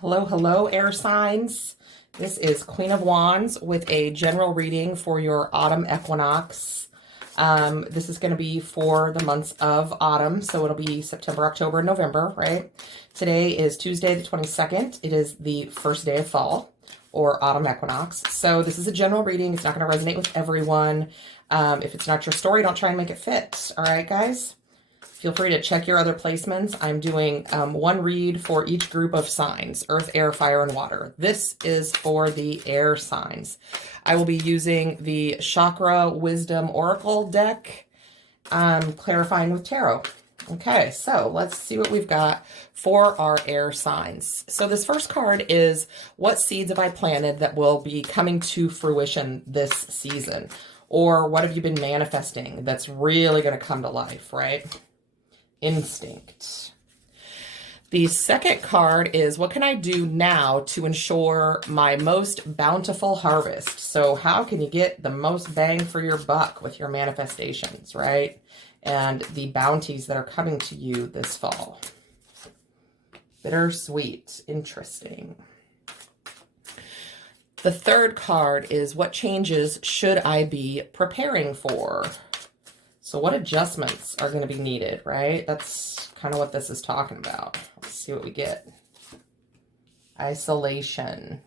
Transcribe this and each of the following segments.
Hello, hello, air signs. This is Queen of Wands with a general reading for your autumn equinox. This is going to be for the months of autumn, so it'll be September, October, and November, right? Today is Tuesday the 22nd. It is the first day of fall or autumn equinox. So this is a general reading. It's not going to resonate with everyone. If it's not your story, don't try and make it fit. All right, guys? Feel free to check your other placements. I'm doing one read for each group of signs, earth, air, fire, and water. This is for the air signs. I will be using the Chakra Wisdom Oracle deck, clarifying with tarot. Okay, so let's see what we've got for our air signs. So this first card is, what seeds have I planted that will be coming to fruition this season? Or what have you been manifesting that's really going to come to life, right? Instinct. The second card is, what can I do now to ensure my most bountiful harvest? So how can you get the most bang for your buck with your manifestations, right? And the bounties that are coming to you this fall. Bittersweet. Interesting. The third card is, what changes should I be preparing for? So what adjustments are going to be needed, right? That's kind of what this is talking about. Let's see what we get. Isolation.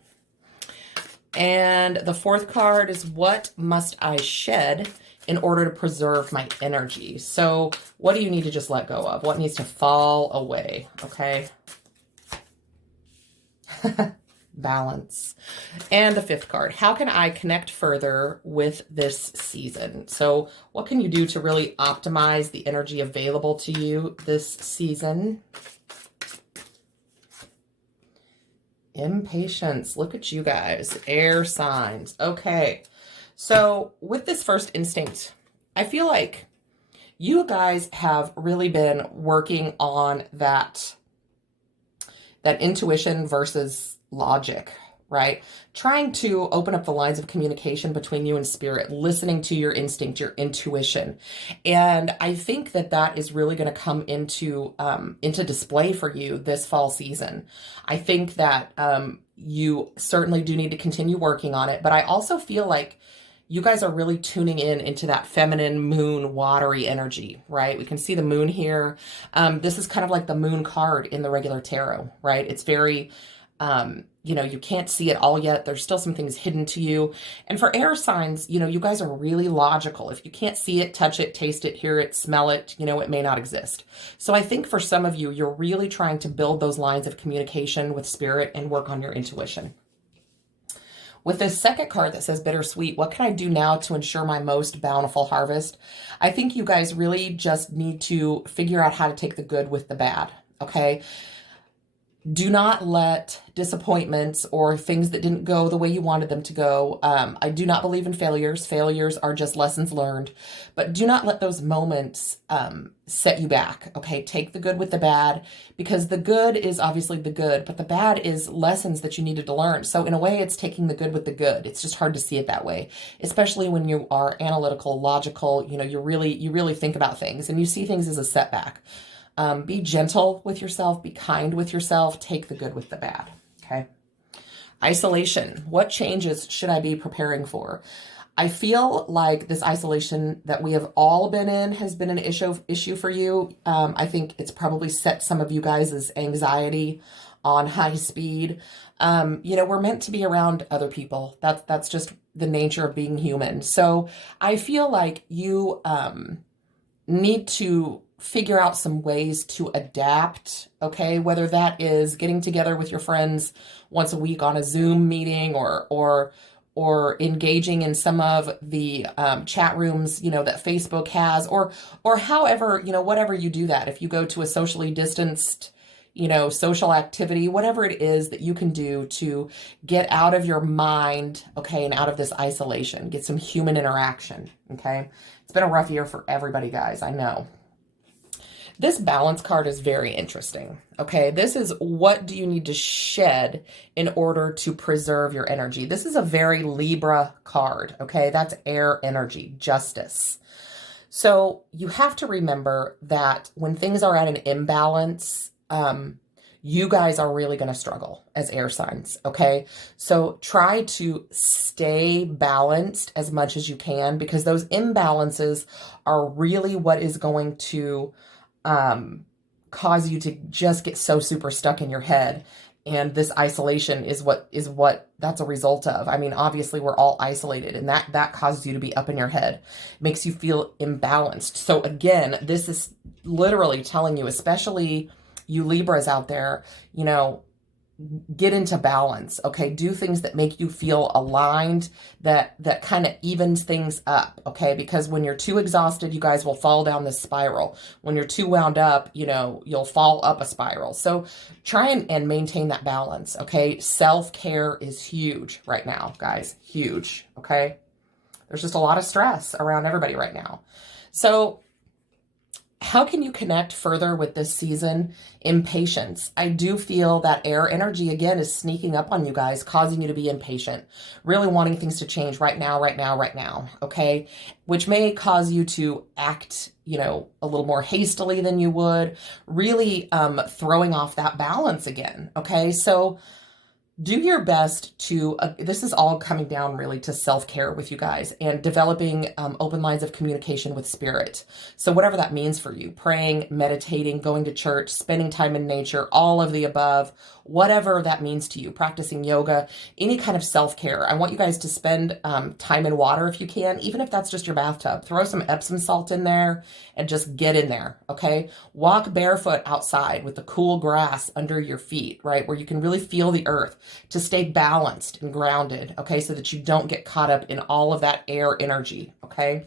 And the fourth card is, what must I shed in order to preserve my energy? So what do you need to just let go of? What needs to fall away, okay? Balance. And the fifth card, how can I connect further with this season? So what can you do to really optimize the energy available to you this season? Impatience. Look at you guys. Air signs. Okay. So with this first instinct, I feel like you guys have really been working on that intuition versus logic, right? Trying to open up the lines of communication between you and spirit, listening to your instinct, your intuition. And I think that that is really going to come into display for you this fall season. I think that you certainly do need to continue working on it, but I also feel like you guys are really tuning into that feminine moon watery energy, right? We can see the moon here. This is kind of like the moon card in the regular tarot, right? It's very, you can't see it all yet. There's still some things hidden to you. And for air signs, you guys are really logical. If you can't see it, touch it, taste it, hear it, smell it, it may not exist. So I think for some of you, you're really trying to build those lines of communication with spirit and work on your intuition. With this second card that says bittersweet, what can I do now to ensure my most bountiful harvest? I think you guys really just need to figure out how to take the good with the bad, okay? Do not let disappointments or things that didn't go the way you wanted them to go. I do not believe in failures. Failures are just lessons learned. But do not let those moments set you back, okay? Take the good with the bad, because the good is obviously the good, but the bad is lessons that you needed to learn. So in a way, it's taking the good with the good. It's just hard to see it that way, especially when you are analytical, logical, you really think about things and you see things as a setback. Be gentle with yourself, be kind with yourself, take the good with the bad, okay? Isolation. What changes should I be preparing for? I feel like this isolation that we have all been in has been an issue for you. I think it's probably set some of you guys' anxiety on high speed. We're meant to be around other people. That's just the nature of being human. So I feel like you need to figure out some ways to adapt, okay? Whether that is getting together with your friends once a week on a Zoom meeting or engaging in some of the chat rooms, that Facebook has, or however, whatever you do that. If you go to a socially distanced, social activity, whatever it is that you can do to get out of your mind, okay, and out of this isolation, get some human interaction, okay? It's been a rough year for everybody, guys, I know. This balance card is very interesting, okay? This is, what do you need to shed in order to preserve your energy? This is a very Libra card, okay? That's air energy, justice. So you have to remember that when things are at an imbalance, you guys are really going to struggle as air signs, okay? So try to stay balanced as much as you can, because those imbalances are really what is going to cause you to just get so super stuck in your head. And this isolation is what that's a result of. I mean, obviously we're all isolated, and that causes you to be up in your head, makes you feel imbalanced. So again, this is literally telling you, especially you Libras out there, you know, get into balance, okay? Do things that make you feel aligned, that kind of evens things up, okay? Because when you're too exhausted, you guys will fall down this spiral. When you're too wound up, you know, you'll fall up a spiral. So try and maintain that balance, okay? Self-care is huge right now, guys. Huge, okay? There's just a lot of stress around everybody right now. So how can you connect further with this season? Impatience. I do feel that air energy, again, is sneaking up on you guys, causing you to be impatient, really wanting things to change right now, right now, right now, okay? Which may cause you to act, you know, a little more hastily than you would, really throwing off that balance again, okay? So do your best to, this is all coming down really to self-care with you guys, and developing open lines of communication with spirit. So whatever that means for you, praying, meditating, going to church, spending time in nature, all of the above, whatever that means to you, practicing yoga, any kind of self-care. I want you guys to spend time in water if you can, even if that's just your bathtub. Throw some Epsom salt in there and just get in there, okay? Walk barefoot outside with the cool grass under your feet, right? Where you can really feel the earth, to stay balanced and grounded, okay? So that you don't get caught up in all of that air energy, okay?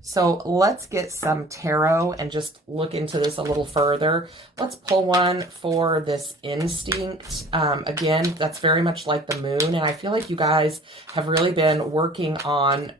So let's get some tarot and just look into this a little further. Let's pull one for this instinct. Again, that's very much like the moon. And I feel like you guys have really been working on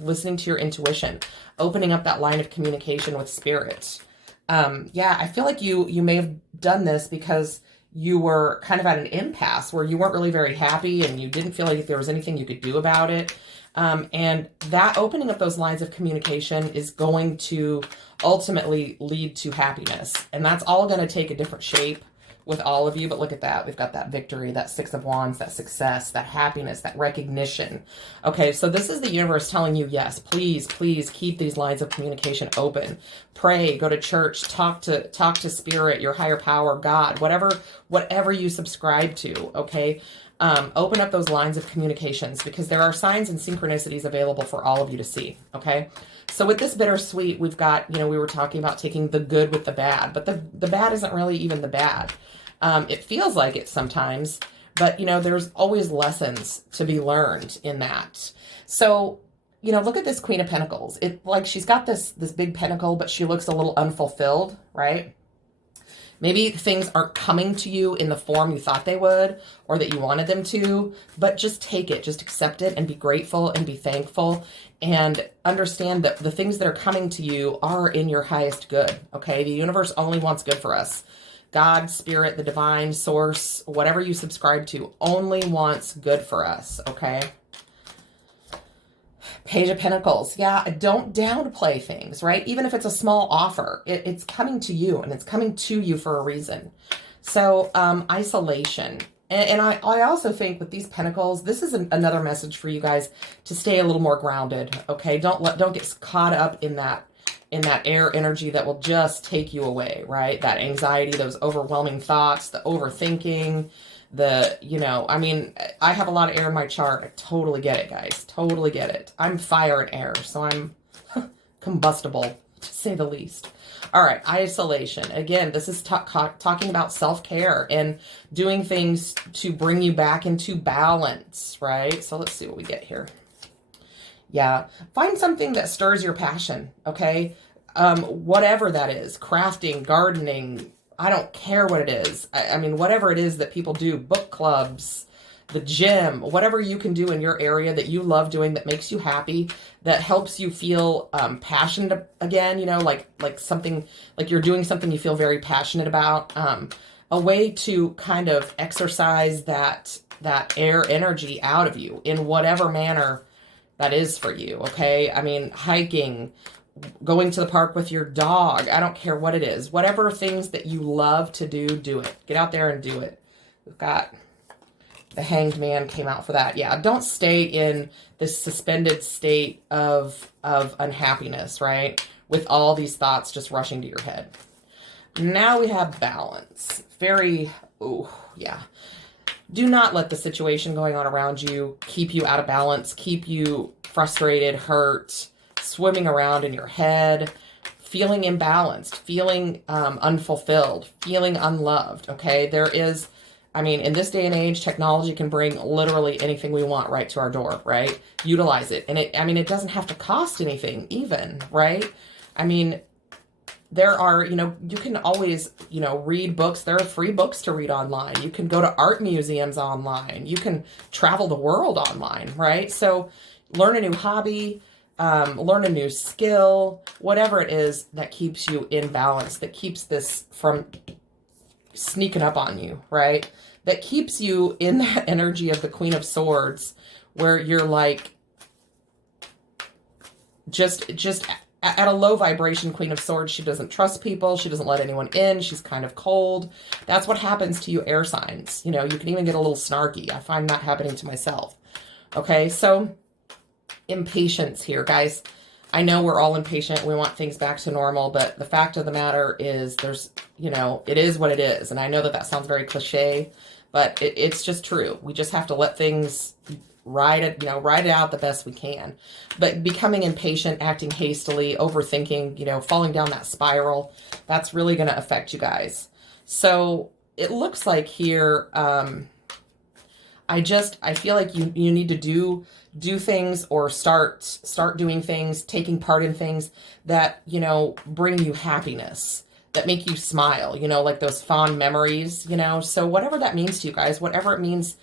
listening to your intuition, opening up that line of communication with spirit. Yeah, I feel like you may have done this because you were kind of at an impasse where you weren't really very happy and you didn't feel like there was anything you could do about it. And that opening up those lines of communication is going to ultimately lead to happiness. And that's all going to take a different shape with all of you. But look at that. We've got that victory, that Six of Wands, that success, that happiness, that recognition. Okay, so this is the universe telling you, yes, please, please keep these lines of communication open. Pray, go to church, talk to spirit, your higher power, God, whatever you subscribe to, okay? Open up those lines of communications, because there are signs and synchronicities available for all of you to see, okay? So with this bittersweet, we've got, you know, we were talking about taking the good with the bad, but the bad isn't really even the bad. It feels like it sometimes, but, you know, there's always lessons to be learned in that. So, you know, look at this Queen of Pentacles. It, like, she's got this big pentacle, but she looks a little unfulfilled, right? Maybe things aren't coming to you in the form you thought they would, or that you wanted them to, but just take it, just accept it and be grateful and be thankful, and understand that the things that are coming to you are in your highest good, okay? The universe only wants good for us. God, spirit, the divine source, whatever you subscribe to, only wants good for us, okay? Page of Pentacles. Yeah, don't downplay things, right? Even if it's a small offer, it's coming to you, and it's coming to you for a reason. So isolation. And I also think with these pentacles, this is another message for you guys to stay a little more grounded, okay? Don't get caught up in that air energy that will just take you away, right? That anxiety, those overwhelming thoughts, the overthinking, you know, I mean, I have a lot of air in my chart. I totally get it, guys. Totally get it. I'm fire and air, so I'm combustible, to say the least. All right, isolation. Again, this is talking about self-care and doing things to bring you back into balance, right? So let's see what we get here. Yeah, find something that stirs your passion, okay? Whatever that is, crafting, gardening, I don't care what it is. I mean, whatever it is that people do, book clubs, the gym, whatever you can do in your area that you love doing, that makes you happy, that helps you feel passionate again, you know, like something, like you're doing something you feel very passionate about. A way to kind of exercise that air energy out of you in whatever manner that is for you, okay? I mean, hiking, going to the park with your dog. I don't care what it is. Whatever things that you love to do, do it. Get out there and do it. We've got the Hanged Man came out for that. Yeah, don't stay in this suspended state of unhappiness, right? With all these thoughts just rushing to your head. Now we have balance. Very, oh, yeah. Do not let the situation going on around you keep you out of balance, keep you frustrated, hurt, swimming around in your head, feeling imbalanced, feeling unfulfilled, feeling unloved, okay? There is, I mean, in this day and age, technology can bring literally anything we want right to our door, right? Utilize it. And it doesn't have to cost anything even, right? I mean, there are, you can always, read books. There are free books to read online. You can go to art museums online. You can travel the world online, right? So learn a new hobby, learn a new skill, whatever it is that keeps you in balance, that keeps this from sneaking up on you, right? That keeps you in that energy of the Queen of Swords, where you're like, just at a low vibration Queen of Swords. She doesn't trust people. She doesn't let anyone in. She's kind of cold. That's what happens to you air signs. You can even get a little snarky. I find that happening to myself. Okay, so impatience here, guys. I know we're all impatient. We want things back to normal, but the fact of the matter is it is what it is. And I know that sounds very cliche, but it's just true. We just have to let things ride it out the best we can. But becoming impatient, acting hastily, overthinking, falling down that spiral, that's really going to affect you guys. So it looks like here, I feel like you need to do things, or start doing things, taking part in things that, bring you happiness, that make you smile, like those fond memories, So whatever that means to you guys, whatever it means,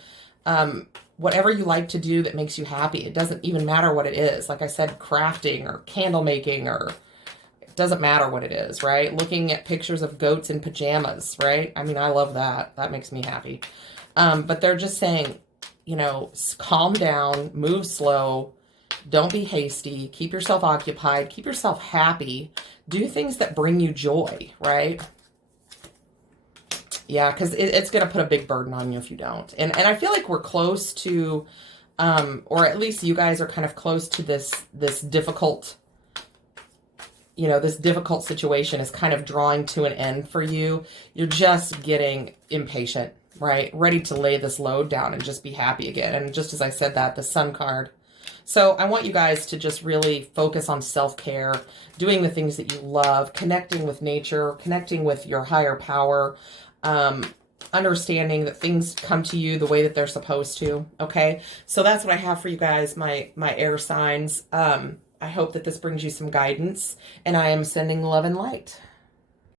whatever you like to do that makes you happy, it doesn't even matter what it is. Like I said, crafting or candle making, or it doesn't matter what it is, right? Looking at pictures of goats in pajamas, right? I mean, I love that. That makes me happy. But they're just saying, calm down, move slow, don't be hasty, keep yourself occupied, keep yourself happy, do things that bring you joy, right? Yeah, because it's going to put a big burden on you if you don't. And I feel like we're close to, or at least you guys are kind of close to this difficult, this difficult situation is kind of drawing to an end for you. You're just getting impatient, right? Ready to lay this load down and just be happy again. And just as I said that, the Sun card. So I want you guys to just really focus on self-care, doing the things that you love, connecting with nature, connecting with your higher power, understanding that things come to you the way that they're supposed to. Okay. So that's what I have for you guys, my air signs. I hope that this brings you some guidance, and I am sending love and light.